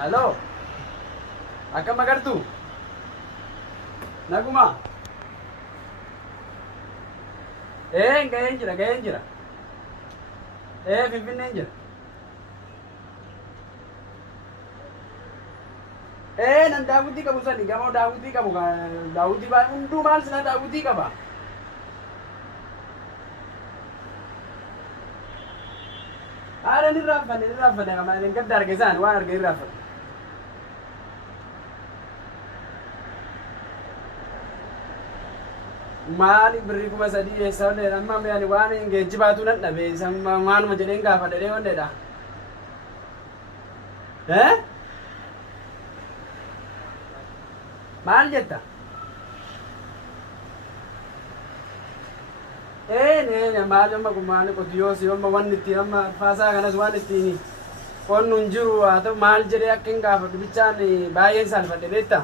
Halo, akkam agartu? Naguma? Ga'een jira. Finfinneen jira. Nan daawwitii qabu sani, gamoo daawwitii qabu, daawwitii hunduu maal sina daawwitii qaba. Haala ni raaffanne, qamaan gadda arge isaan waan arge ni raaffanne. Maali birrii kuma sadii eessa illee amma yaani waan geejjibaatu nan dhabe waanuma jedheen gaafa dhedhee wanneedha. Maal jetta? Maal amma kun maali qotiyoos amma wanni itti amma faasaa kanas waan ittiin qonnu hin jiru haa ta'u maal jedhee akka hin gaafadhu bichaan baay'een saalfadhe beektaa?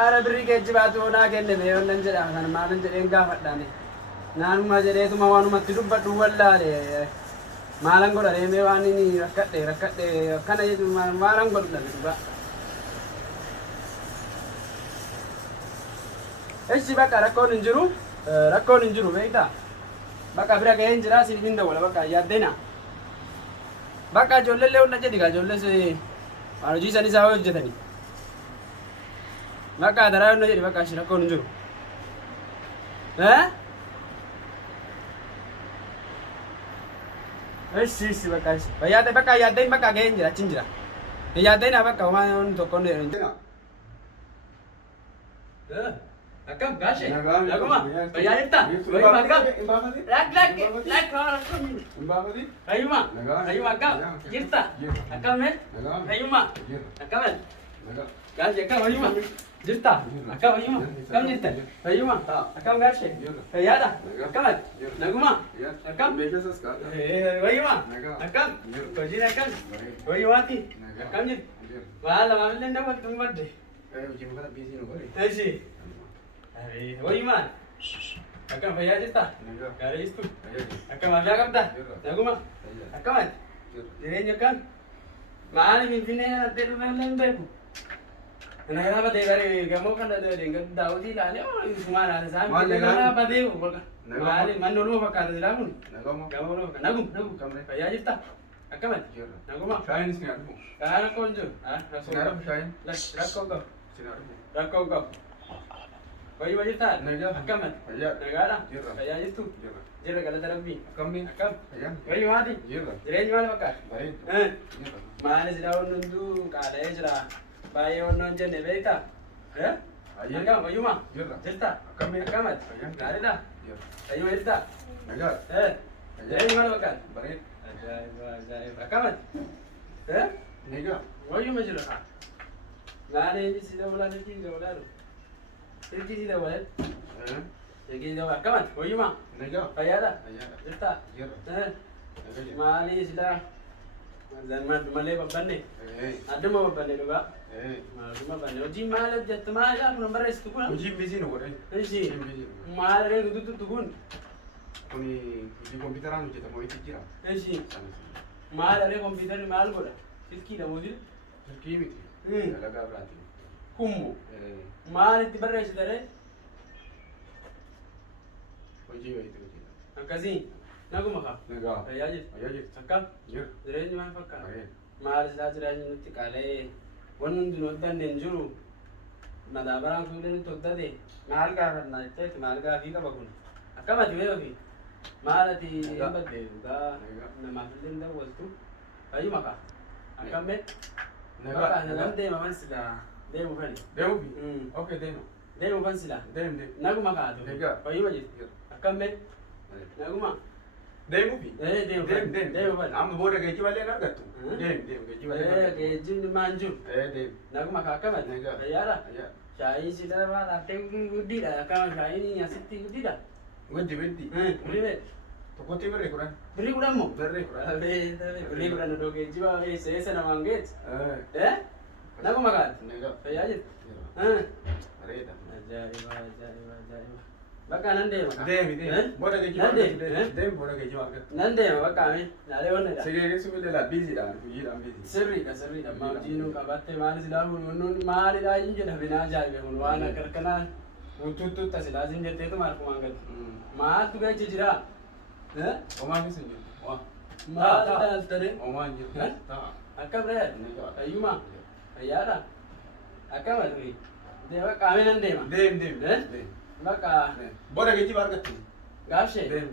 Ara birrii geejjibaatu naa kenne mee wannan jedha kana maalin jedheen gaafadhaani naanuma jedheetuma waanumatti dubbadhu wallaale maalan godha mee waan inni rakkadhe akkana jedhu maalan godhu dhuga echi bakka rakkoon hin jiru beektaa bakka bira ga'een jira siifin dawwala bakka yaaddeena bakka ijoolleellee hunda jedhi gaa ijoollees waan hojii isaanii isaa hojjetanii bakka daraa hunda jedhi bakka rakkoon hin jiru Isi bakka bakka yaaddeen bakka ga'een jira achin jira yaaddeen bakka waan tokkoon jedhan Akkam gaashe laguma fayyaa jirta wayima akkam lak fayyuma akkam jirta akkam mee fayyuma akkaman gaashe akkam fayyuma jirta akkam fayyuma akkam jirtan fayyuma akkam gaashe fayyaadha akkaman laguma akkam fayyuma akkam hojiin akkam fayyumaati akkam jirta waa lamaafillee dawwaltu badde Eshi Wayman Akkam fayyaa jirta? Gaarii jirtu? Akkam afyaa qabda? Naguma? Akkamat? Jireenya akkam? Maali Finfinnee kanatti dhufeellee hin beeku? Kana gaafa ta'e bari gamoo kana daawwitii ilaalee isumaa laata isaan kana batee maali manni oluma fakkaata silaa kun? Gamoo oluma fakkaata. Nagum fayyaa jirta? Akkamat? Naguma? Shaayiin isin argu. Kaan rakkoo hin jiru? Isin argu shaayiin. Rakkoo qabu. Isin argu. Rakkoo qabu. Wayima jirta? Akkamat? Nagaadha? Fayyaa jirtu? Jirra galata rabbii. Akkamni? Akkam? Fayyaa. Wayimaati? Jirra. Jireenyi maal fakkaata? Bareeda. Jirra. Maali silaa wanni hunduu qaala'ee jira. Baay'ee wanni hin jenne beektaa? Akkam? Wayyuma? Jirra. Jirta? Akkamni? Akkamat? Fayyaa. Gaariidha? Jirra. Wayyuma jirta? Nagaa. Jireenyi maal fakkaata? Bareeda. Ajaa'iba! Akkamat? Nagaa. Wayyuma jira. Maali si dabalaa sirkii dabalaa jiru? Sirkii si dabalee? Sirkii dabalaa. Akkamat? Wayyuma? Nagaa. Fayyaadha? Fayyaadha. Jirta? Jirra. Nagaa jirra. Maali silaa? Malee babbanne? Adduma babbanne dhugaa? Maaluma babbanne? Hojii maal hojjette? Maalidhaa kun barreessitu kun? Hojiin bizii nu godhe. Ishii? Hojiin bizii nu godhe. Maal reetu tuttutu kun? Kuni hojii kompiitaraan hojjetamu itti jira. Ishii? Maal ree kompiitarri maal godha? Silkiidha mootii? Silkii miti. Dalagaa biraati. Kummu? Maal itti barreessite ree? Hojii wayiiti hojjeta. Akkasii? Naguma kaa? Nagaa. Fayyaa jirtu? Fayyaa jirtu. Akkam? Jirra. Jireenyi maal fakkaata? Bareeda. Maal silaa jireenyi nutti qaala'ee wanni hundi nu hojjanne hin jiru madaabaraan fuulee nutti hojjate maal gaafannaa jetteeti maal gaafii qaba kun akkamati mee ofii maal ati hin badde dhugaa namaaf illee hin daawwattu fayyuma kaa akkam mee bakka nan deema fan silaa deemu fani Deemuufi? Okay deemu. deemu fan silaa Deemu. naguma kaatu Nagaa. fayyuma jirtu akkam mee naguma Deemuufi? deemu fan deemu fan Amma booda geejjiballee hin argattu. Deemu geejjiballee hin argattu. geejjibni maan jiru Deemu. naguma kaa akkamati Nagaa. fayyaadha Fayyaa. Shaayii sila maal haftee guddiidha akkama shaayiin asitti guddiidha. Weddi. Birrii Tokkotti birrii kudhan. birrii kudhan moo? Birrii kudhan. Birrii kudhan odoo geejjiba eessa namaan geessu. Naguma kaati. Nagaa. Fayyaa jirtu. Jirra. Bareeda. Ajaa'iba. Bakka nan deema. Deemi. Booda geejjiba argatte. Deemi booda geejjiba argatte. Nan deema bakka ami. Laalee wanna dha. Sigeegessu billee biiziidhaan hojiidhaan biizii. Sirriidha. Maamjiinuu qabattee maali silaa hunduun maalidhaa hin jedha binaa ajaa'ibe kun waan akka kanaa tuttuutta silaa sin jetteetu maal kumaan gatu. Maaltu gachi jira? Homaa keessa hin jiru. Maal daldale? Homaa hin jiru. Akka biraa fayyuma fayyaadha akka malee deema qaamee nan deema Deemi. bakka Booda geejjiba argatte. gaafshee Deema.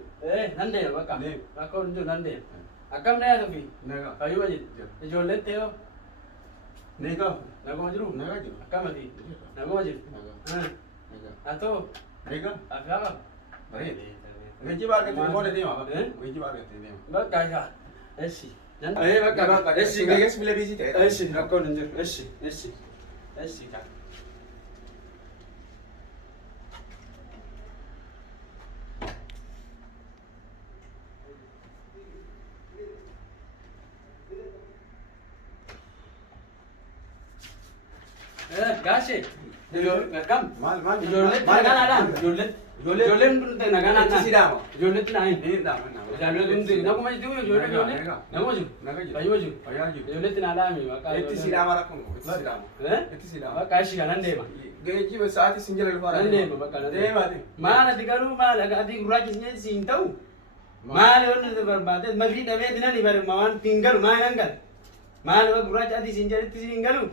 nan deema bakka Deema. bakka hunduu nan deema akkam dhayaatu fi Nagaa. fayyuma jiru ijoolleen ta'ee Nagaa. naguma jiru Nagaa jiru. akkamati naguma jiru Nagaa. haa ta'u Nagaa. afyaa qaba Bareeda. Geejjiba argatte booda deema. Geejjiba argatte deema. bakka isaa eshi Bakka. Sigeegessu billee biizii ta'edha. eshi akka hin jiru eshi kaa gaashee kam Maal? ijoolletti nagaanaadhaan ijoolleen hundi nagaanaadhaan Itti sidaama. ijoolletti naa hin Niin dhaama. ijoolleen hundi naguma jiru ijoollee naguma jiru Nagaa jiru. fayyuma jiru Fayyaa jiru. ijoolletti naa dhaami bakka Itti sidaama rakkoon itti sidaama. Itti sidaama. bakka ishii kanan deema Geejjiba sa'aatii sin jala dhufaa nan deema bakka nan deema. maal ati garuu maal ati gurraachi siin ta'u maal wanni barbaade marii dhabee dinani barma waan hin galu maal nan gala maal gurraachi ati siin jedhetti siin galu